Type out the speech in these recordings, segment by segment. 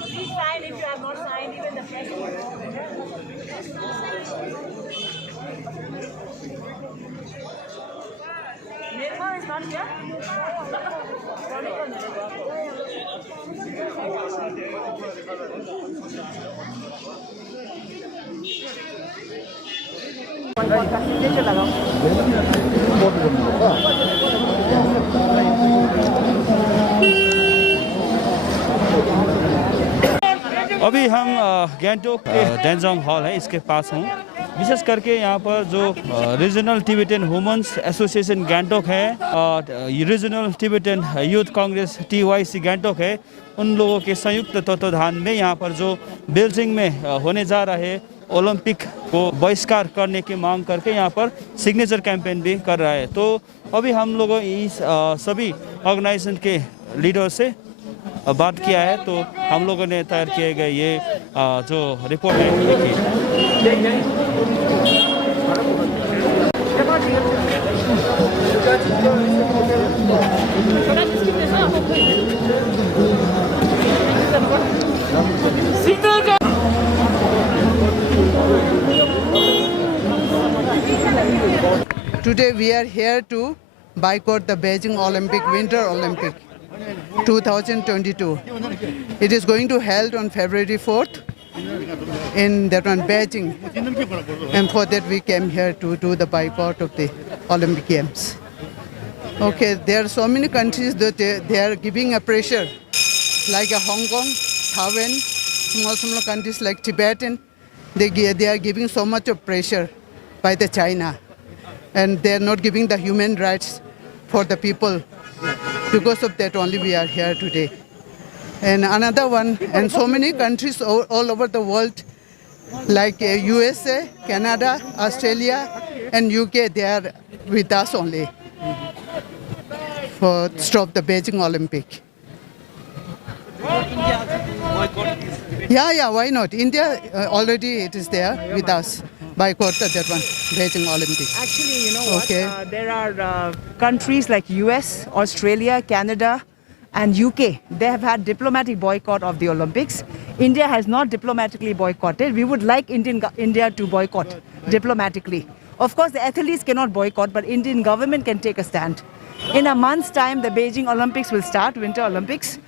Please sign if you have not signed, even the press. Nirmal is not here. अभी हम गैंगटोक के डेंजोंग hall है इसके पास हूँ। विशेष करके यहाँ पर जो regional Tibetan women's association Gangtok है और regional Tibetan youth congress TYC Gangtok है, उन लोगों के संयुक्त तत्वाधान में यहाँ पर जो बेल्जिंग में होने जा रहे ओलंपिक को बहिष्कार करने की मांग करके यहाँ पर सिग्नेचर कैंपेन भी कर रहा है। तो अभी हम लोगों इस सभी ऑर्गेनाइजेशन के लीडर से बात किया है, तो हम लोगों ने तैयार किए गए ये जो रिपोर्ट है Today we are here to boycott the Beijing Winter Olympic 2022. It is going to held on February 4th in that one Beijing, and for that we came here to do the boycott of the Olympic Games. Okay, there are so many countries that they are giving a pressure, like Hong Kong, Taiwan, small countries like Tibetan. They are giving so much of pressure by the China, and they are not giving the human rights for the people. Because of that only we are here today. And another one, and so many countries all over the world, like USA, Canada, Australia, and UK, they are with us only for stop the Beijing Olympic. Yeah, why not? India already it is there with us. Boycott that one, Beijing Olympics. Actually, you know what? Okay. There are countries like US, Australia, Canada, and UK. They have had diplomatic boycott of the Olympics. India has not diplomatically boycotted. We would like India to boycott diplomatically. Of course, the athletes cannot boycott, but Indian government can take a stand. In a month's time, the Beijing Olympics will start, Winter Olympics.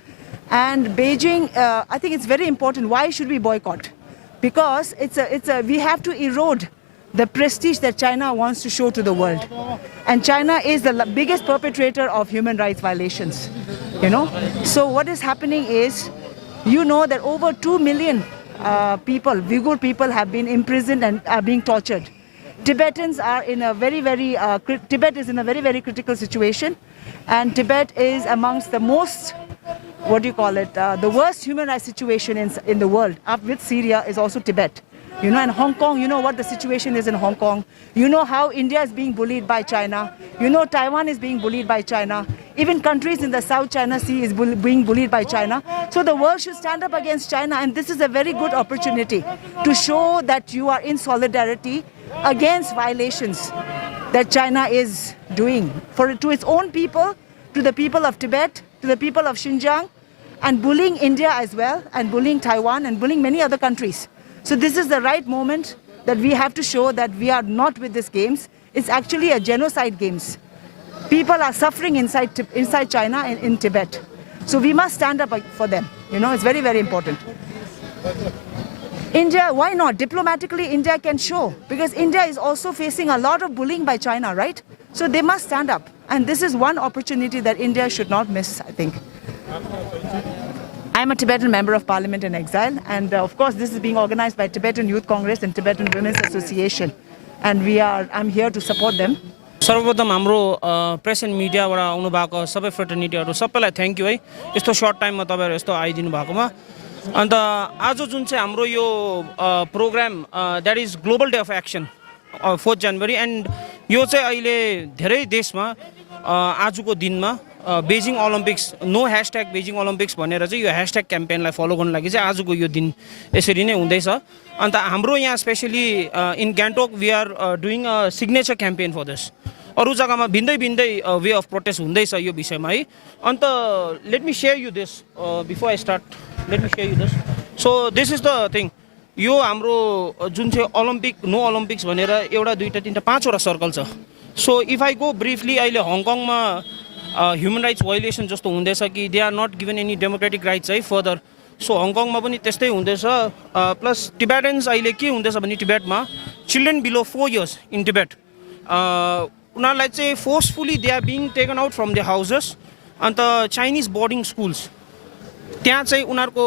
And Beijing, I think it's very important. Why should we boycott? Because we have to erode the prestige that China wants to show to the world. And China is the biggest perpetrator of human rights violations, you know. So what is happening is, you know that over 2 million people, Uyghur people, have been imprisoned and are being tortured. Tibetans are in a Tibet is in a very, very critical situation. And Tibet is amongst the most, the worst human rights situation in the world. Up with Syria is also Tibet. You know, and Hong Kong, you know what the situation is in Hong Kong. You know how India is being bullied by China. You know Taiwan is being bullied by China. Even countries in the South China Sea is being bullied by China. So the world should stand up against China, and this is a very good opportunity to show that you are in solidarity against violations that China is doing to its own people, to the people of Tibet, to the people of Xinjiang, and bullying India as well, and bullying Taiwan, and bullying many other countries. So this is the right moment that we have to show that we are not with these games. It's actually a genocide games. People are suffering inside China and in Tibet. So we must stand up for them. You know, it's very, very important. India, why not? Diplomatically, India can show, because India is also facing a lot of bullying by China, right? So they must stand up. And this is one opportunity that India should not miss, I think. I'm a Tibetan Member of Parliament in exile, and of course this is being organized by Tibetan Youth Congress and Tibetan Women's Association, and I'm here to support them. सर्वप्रथम हाम्रो press end मिडियाबाट आउनु भएको सबै फ्रेटर्निटीहरू सबैलाई thank you है, यस्तो shirt टाइममा तपाईँहरू यस्तो आइदिनु भएकोमा। अन्त आज जुन चाहिँ हाम्रो यो programme that is global day of action 4 जनवरी, एन्ड यो चाहिँ अहिले धेरै देशमा आजको दिनमा Beijing Olympics no hashtag Beijing Olympics भनेर चाहिँ यो ह्यासट्याग क्याम्पेनलाई फलो गर्नु लागि चाहिँ आजको यो दिन यसरी नै हुँदैछ। अन्त हाम्रो यहाँ specially in Gangtok we are doing a signature campaign for this. अरू जग्गामा भिन्दै भिन्दै वे अफ प्रोटेस्ट हुँदैछ यो विषयमा है। And let me share you this before I start, let me share you this. So this is the thing, यो हाम्रो जुन चाहिँ ओलम्पिक नो ओलम्पिक्स भनेर एउटा दुईवटा तिनवटा पाँचवटा सर्कल छ। So if I go briefly, अहिले हङकङमा ह्युमन राइट्स भायोलेसन जस्तो हुँदैछ कि they are not given any democratic rights है फर्दर। सो हङकङमा पनि त्यस्तै हुँदैछ। प्लस टिबेटन्स अहिले के हुँदैछ भने टिबेटमा children below 4 years in Tibet उनीहरूलाई चाहिँ forcefully they are being taken out from the houses. अन्त चाइनिज बोर्डिङ स्कुल्स त्यहाँ चाहिँ उनीहरूको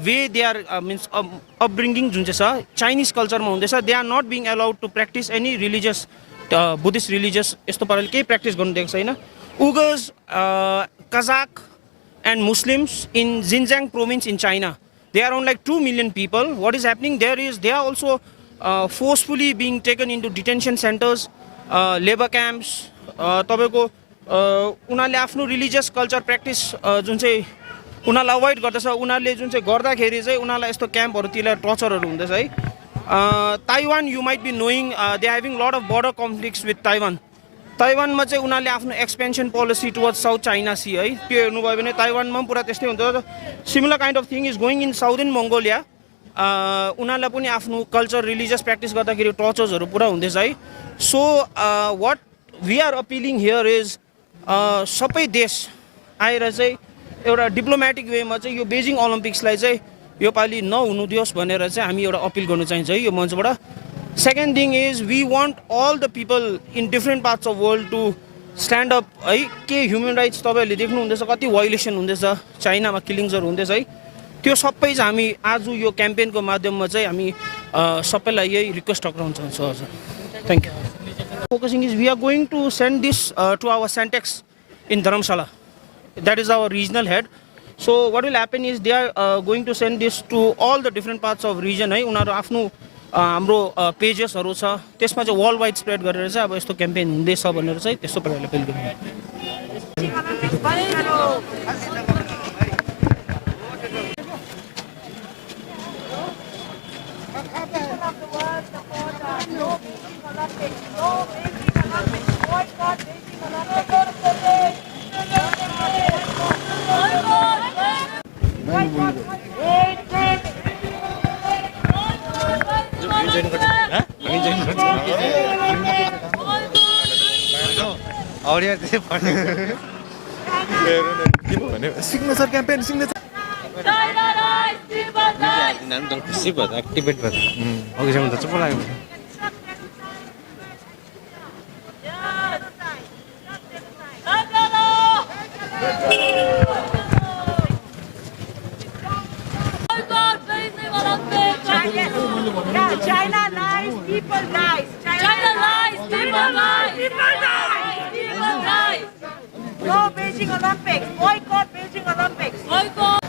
way they are means upbringing जुन चाहिँ छ चाइनिज कल्चरमा हुँदैछ। They are not being allowed to practise any religious Buddhist religious यस्तो पाराले केही प्र्याक्टिस गर्नु दिएको छैन। उगर्स, Kazakh and Muslims in Xinjiang province in China, they are around like 2 million people. What is happening there is they are also forcefully being taken into detention centers, labor camps. तपाईको उनीहरूले आफ्नो religious culture practice जुन चाहिँ उनीहरूलाई avoid गर्दछ, उनीहरूले जुन चाहिँ गर्दाखेरि चाहिँ उनीहरूलाई यस्तो क्याम्पहरूतिर टर्चरहरू हुँदैछ है। Taiwan you might be knowing they having lot of border conflicts with Taiwan. ताइवानमा चाहिँ उनीहरूले आफ्नो expansion policy towards South China Sea है, त्यो हेर्नुभयो भने ताइवानमा पनि पुरा त्यस्तै हुन्छ। Similar kind of thing is going in southern Mongolia. उनीहरूलाई पनि आफ्नो कल्चर रिलिजियस प्र्याक्टिस गर्दाखेरि टर्चर्सहरू पुरा हुँदैछ है। So what we are appealing here is सबै देश आएर चाहिँ एउटा डिप्लोमेटिक वेमा चाहिँ यो बेजिङ ओलम्पिक्सलाई चाहिँ योपालि नहुनु दियोस् भनेर चाहिँ हामी एउटा अपिल गर्नु चाहिन्छ है यो मञ्चबाट। Second thing is we want all the people in different parts of world to stand up है। के ह्युमन राइट्स तपाईँहरूले देख्नुहुँदैछ कति भायोलेसन हुँदैछ, चाइनामा किलिङ्सहरू हुँदैछ है। त्यो सबै चाहिँ हामी आज यो क्याम्पेनको माध्यममा चाहिँ हामी सबैलाई यही रिक्वेस्ट गराउन चाहन्छौँ हजुर। Thank you. Focusing is we are going to send this to our centres in Dharamshala, that is our regional head. So what will happen is they are going to send this to all the different parts of region है। उनीहरू आफ्नो हाम्रो पेजेसहरू छ त्यसमा चाहिँ world wide spread गरेर चाहिँ अब यस्तो क्याम्पेन हुँदैछ भनेर चाहिँ त्यस्तो प्रकारले अपिल गर्नु। सिग्नेचर क्याम्पेन सिग्नेचर खुसी भयो एक्टिभेट भयो अघिसम्म त चुप लाग्यो। China lies, people lies. China lies, people lies. People lies. People lies. No Beijing Olympics. Boycott Beijing Olympics. Boycott.